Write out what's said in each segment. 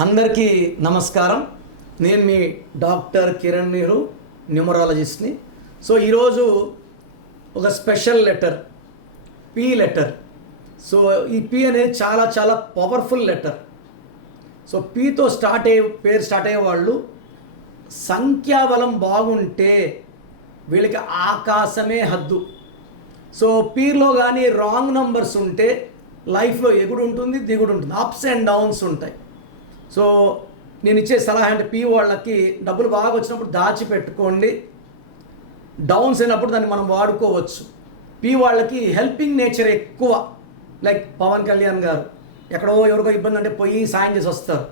అందరికీ నమస్కారం. నేను మీ డాక్టర్ కిరణ్ నెహ్రూ న్యూమరాలజిస్ట్ని. సో ఈరోజు ఒక special letter P letter. So ఈ పి అనేది చాలా చాలా పవర్ఫుల్ లెటర్. సో పితో స్టార్ట్ అయ్యే పేరు స్టార్ట్ అయ్యే వాళ్ళు సంఖ్యాబలం బాగుంటే వీళ్ళకి ఆకాశమే హద్దు. సో పీర్లో కానీ రాంగ్ నంబర్స్ ఉంటే లైఫ్లో ఎగుడు ఉంటుంది దిగుడు ఉంటుంది అప్స్ అండ్ డౌన్స్ ఉంటాయి. సో నేను ఇచ్చే సలహా అంటే పీ వాళ్ళకి డబ్బులు బాగా వచ్చినప్పుడు దాచిపెట్టుకోండి. డౌన్స్ అయినప్పుడు దాన్ని మనం వాడుకోవచ్చు. పీ వాళ్ళకి హెల్పింగ్ నేచర్ ఎక్కువ. లైక్ పవన్ కళ్యాణ్ గారు. ఎక్కడో ఎవరికో ఇబ్బంది అంటే పోయి సాయం చేసి వస్తారు.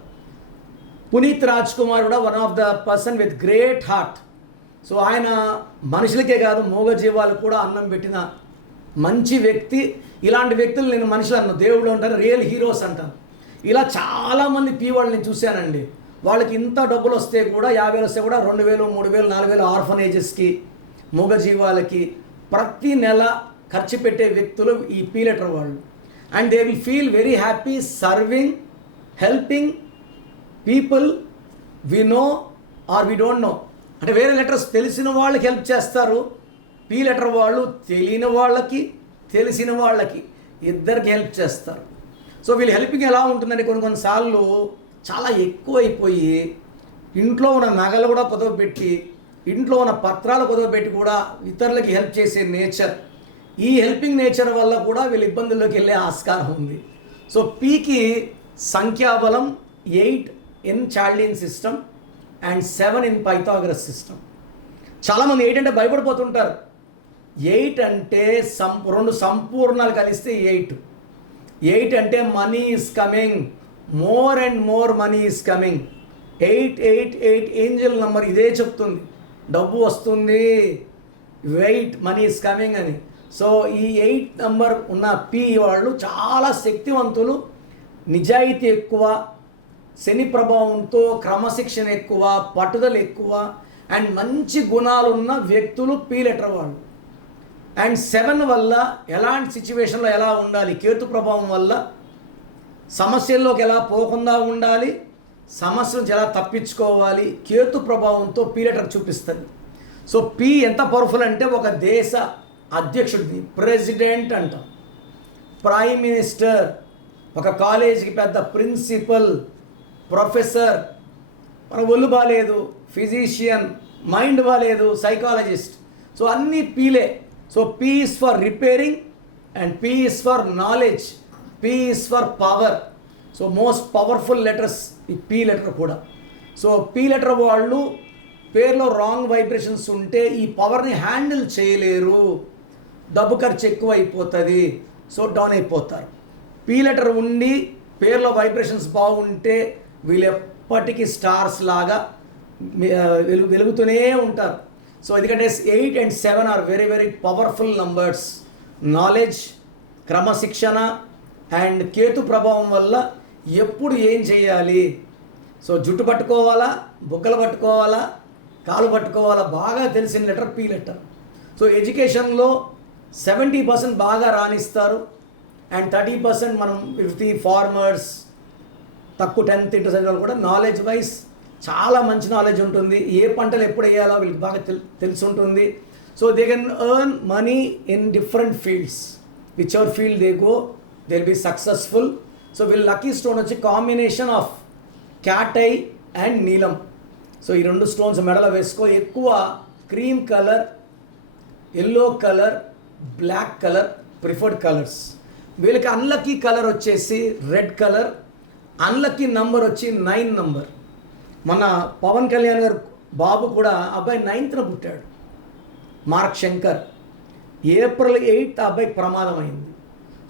పునీత్ రాజ్ కుమార్ కూడా one of the person with great heart so ఆయన మనుషులకే కాదు మూగజీవాలు కూడా అన్నం పెట్టిన మంచి వ్యక్తి. ఇలాంటి వ్యక్తులు నేను మనుషులు అన్న. దేవుడు అంటారు రియల్ హీరోస్ అంటాను ఇలా చాలామంది పీ వాళ్ళని చూశానండి. వాళ్ళకి ఇంత డబ్బులు వస్తే కూడా యాభై వేలు వస్తే కూడా రెండు వేలు మూడు వేలు నాలుగు వేలు ఆర్ఫనేజెస్కి మూగజీవాలకి ప్రతి నెల ఖర్చు పెట్టే వ్యక్తులు ఈ పీ లెటర్ వాళ్ళు. And they will feel very happy serving helping people we know or we don't know అంటే వేరే లెటర్స్ తెలిసిన వాళ్ళకి హెల్ప్ చేస్తారు. పీ లెటర్ వాళ్ళు తెలియని వాళ్ళకి తెలిసిన వాళ్ళకి ఇద్దరికి హెల్ప్ చేస్తారు. సో వీళ్ళు హెల్పింగ్ ఎలా ఉంటుందంటే కొన్ని కొన్నిసార్లు చాలా ఎక్కువ అయిపోయి ఇంట్లో ఉన్న నగలు కూడా కుదవబెట్టి ఇంట్లో ఉన్న పత్రాలు కుదవబెట్టి కూడా ఇతరులకి హెల్ప్ చేసే నేచర్. ఈ హెల్పింగ్ నేచర్ వల్ల కూడా వీళ్ళు ఇబ్బందుల్లోకి వెళ్ళే ఆస్కారం ఉంది. సో పీకి సంఖ్యాబలం eight in Chaldean system and seven in Pythagoras system. చాలామంది ఎయిట్ అంటే భయపడిపోతుంటారు. ఎయిట్ అంటే సం రెండు సంపూర్ణాలు కలిస్తే ఎయిట్. ఎయిట్ అంటే money is coming more and more money is coming eight eight eight angel number ఇదే చెప్తుంది. డబ్బు వస్తుంది. వెయిట్ మనీ ఇస్ కమింగ్ అని. సో ఈ ఎయిట్ నెంబర్ ఉన్న పి వాళ్ళు చాలా శక్తివంతులు. నిజాయితీ ఎక్కువ శని ప్రభావంతో క్రమశిక్షణ ఎక్కువ పట్టుదల ఎక్కువ అండ్ మంచి గుణాలున్న వ్యక్తులు పీ లెటర్ వాళ్ళు. అండ్ సెవెన్ వల్ల ఎలాంటి సిచ్యువేషన్లో ఎలా ఉండాలి? కేతు ప్రభావం వల్ల సమస్యల్లోకి ఎలా పోకుండా ఉండాలి? సమస్య నుంచి ఎలా తప్పించుకోవాలి? కేతు ప్రభావంతో పీ లెటర్ చూపిస్తుంది. సో పీ ఎంత పవర్ఫుల్ అంటే ఒక దేశ అధ్యక్షుడిది ప్రెసిడెంట్ అంటాం. ప్రైమ్ మినిస్టర్ ఒక కాలేజీకి పెద్ద ప్రిన్సిపల్ ప్రొఫెసర్ మన ఒళ్ళు బాగాలేదు ఫిజిషియన్ మైండ్ బాగాలేదు సైకాలజిస్ట్. సో అన్నీ Pele so P's for repairing and P's for knowledge P's for power so most powerful letters ఈ పీ లెటర్ కూడా. సో పీ లెటర్ వాళ్ళు పేర్లో రాంగ్ వైబ్రేషన్స్ ఉంటే ఈ పవర్ని హ్యాండిల్ చేయలేరు. డబ్బు ఖర్చు ఎక్కువ అయిపోతుంది సో డౌన్ అయిపోతారు. పీ లెటర్ ఉండి పేర్లో వైబ్రేషన్స్ బాగుంటే వీళ్ళు ఎప్పటికీ స్టార్స్ లాగా వెలుగు వెలుగుతూనే ఉంటారు. సో ఎందుకంటే eight and seven are very very powerful numbers knowledge క్రమశిక్షణ అండ్ కేతు ప్రభావం వల్ల ఎప్పుడు ఏం చేయాలి? సో జుట్టు పట్టుకోవాలా? బుక్కలు పట్టుకోవాలా? కాలు పట్టుకోవాలా? బాగా తెలిసిన లెటర్ పీ లెటర్ సో ఎడ్యుకేషన్లో సెవెంటీ పర్సెంట్ బాగా రాణిస్తారు. అండ్ థర్టీ పర్సెంట్ మనం ఫిఫ్టీ ఫార్మర్స్ తక్కువ టెన్త్ ఇంటర్ చదివిన కూడా నాలెడ్జ్ వైజ్ చాలా మంచి నాలెడ్జ్ ఉంటుంది. ఏ పంటలు ఎప్పుడు వేయాలో వీళ్ళకి బాగా తెల్ తెలిసి ఉంటుంది so they can earn money in different fields which our field they go they will be successful so వీళ్ళ లక్కీ స్టోన్ వచ్చి combination of cat eye and నీలం. సో ఈ రెండు స్టోన్స్ మెడలో వేసుకో. ఎక్కువ cream colour yellow colour black colour preferred colours వీళ్ళకి unlucky colour వచ్చేసి రెడ్ కలర్ అన్లక్కీ నంబర్ వచ్చి నైన్ నంబర్ మన పవన్ కళ్యాణ్ గారు బాబు కూడా అబ్బాయి నైన్త్న పుట్టాడు. మార్క్ శంకర్. ఏప్రిల్ ఎయిత్ అబ్బాయికి ప్రమాదం అయింది.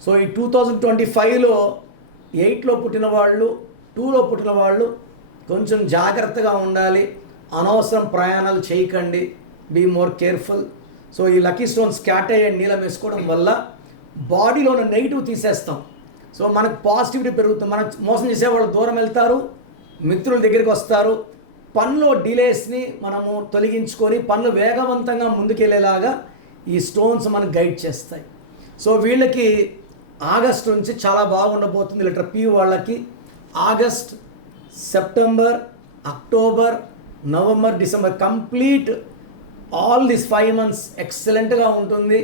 సో ఈ టూ థౌజండ్ ట్వంటీ ఫైవ్లో ఎయిట్లో పుట్టిన వాళ్ళు టూలో పుట్టిన వాళ్ళు కొంచెం జాగ్రత్తగా ఉండాలి. అనవసరం ప్రయాణాలు చేయకండి. బీ మోర్ కేర్ఫుల్ సో ఈ లక్కీ స్టోన్స్ క్యాట్ అయ్యే నీలం వేసుకోవడం వల్ల బాడీలో ఉన్న నెగిటివ్ తీసేస్తాం. సో మనకు పాజిటివిటీ పెరుగుతుంది. మనం మోసం చేసే వాళ్ళు దూరం వెళ్తారు. మిత్రుల దగ్గరికి వస్తారు. పనిలో డిలేస్ని మనము తొలగించుకొని పనులు వేగవంతంగా ముందుకెళ్ళేలాగా ఈ స్టోన్స్ మనకు గైడ్ చేస్తాయి. సో వీళ్ళకి ఆగస్ట్ నుంచి చాలా బాగుండబోతుంది లెటర్ పి వాళ్ళకి. August September October November December complete all this five months ఎక్సలెంట్గా ఉంటుంది.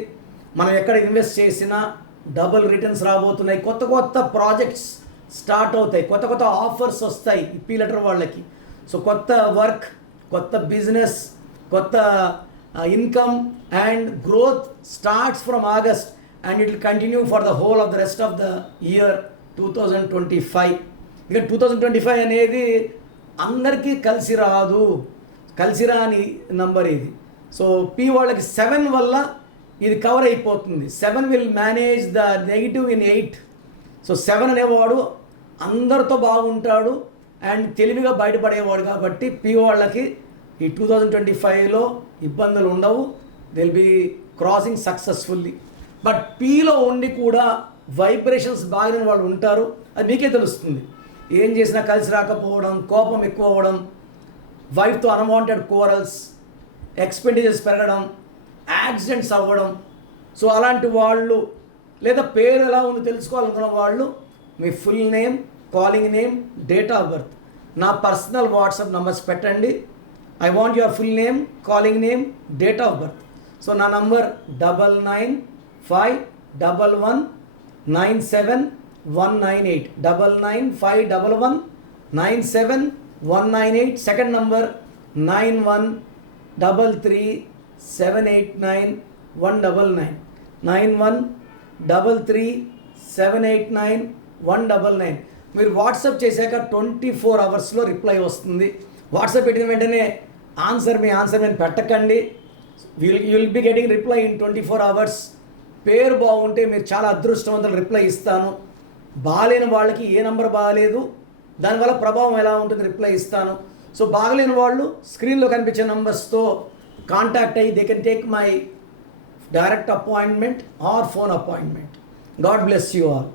మనం ఎక్కడ ఇన్వెస్ట్ చేసినా డబుల్ రిటర్న్స్ రాబోతున్నాయి. కొత్త కొత్త ప్రాజెక్ట్స్ స్టార్ట్ అవుతాయి. కొత్త కొత్త ఆఫర్స్ వస్తాయి పీ లెటర్ వాళ్ళకి. సో కొత్త వర్క్ కొత్త బిజినెస్ కొత్త income and growth starts from August and it will continue for the whole of the rest of the year two thousand twenty five. ఇక two thousand twenty five అనేది అందరికీ కలిసి రాదు. కలిసి రాని నంబర్ ఇది. సో పి వాళ్ళకి సెవెన్ వల్ల ఇది కవర్ అయిపోతుంది. Seven will manage the negative in eight. So seven అనేవాడు అందరితో బాగుంటాడు అండ్ తెలివిగా బయటపడేవాడు కాబట్టి పి వాళ్ళకి ఈ టూ థౌజండ్ ట్వంటీ ఫైవ్లో ఇబ్బందులు ఉండవు. They'll be crossing successfully but పీలో ఉండి కూడా వైబ్రేషన్స్ బాగిన వాళ్ళు ఉంటారు. అది మీకే తెలుస్తుంది. ఏం చేసినా కలిసి రాకపోవడం కోపం ఎక్కువ అవ్వడం వైఫ్తో అన్వాంటెడ్ కోరల్స్ ఎక్స్పెండిచర్స్ పెరగడం యాక్సిడెంట్స్ అవ్వడం. సో అలాంటి వాళ్ళు లేదా పేరు ఎలా ఉందో తెలుసుకోవాలనుకున్న వాళ్ళు మీ full name calling name date of birth నా పర్సనల్ వాట్సాప్ నంబర్స్ పెట్టండి. I want your full name calling name date of birth so నా number double nine five double one nine seven one nine eight double nine five double one nine seven one nine eight second number nine one double three seven eight nine one double nine nine one double three seven eight nine one double nine. మీరు WhatsApp చేశాక twenty four అవర్స్లో reply వస్తుంది. WhatsApp పెట్టిన వెంటనే answer మీ answer నేను పెట్టకండి. Will you will be getting reply in twenty four hours. పేరు బాగుంటే మీరు చాలా అదృష్టవంతులు రిప్లై ఇస్తాను. బాగాలేని వాళ్ళకి ఏ నంబర్ బాగాలేదు. దానివల్ల ప్రభావం ఎలా ఉంటుంది రిప్లై ఇస్తాను. సో బాగలేని వాళ్ళు స్క్రీన్లో కనిపించే నంబర్స్తో కాంటాక్ట్ అయ్యి they can take my direct appointment or phone appointment God bless you all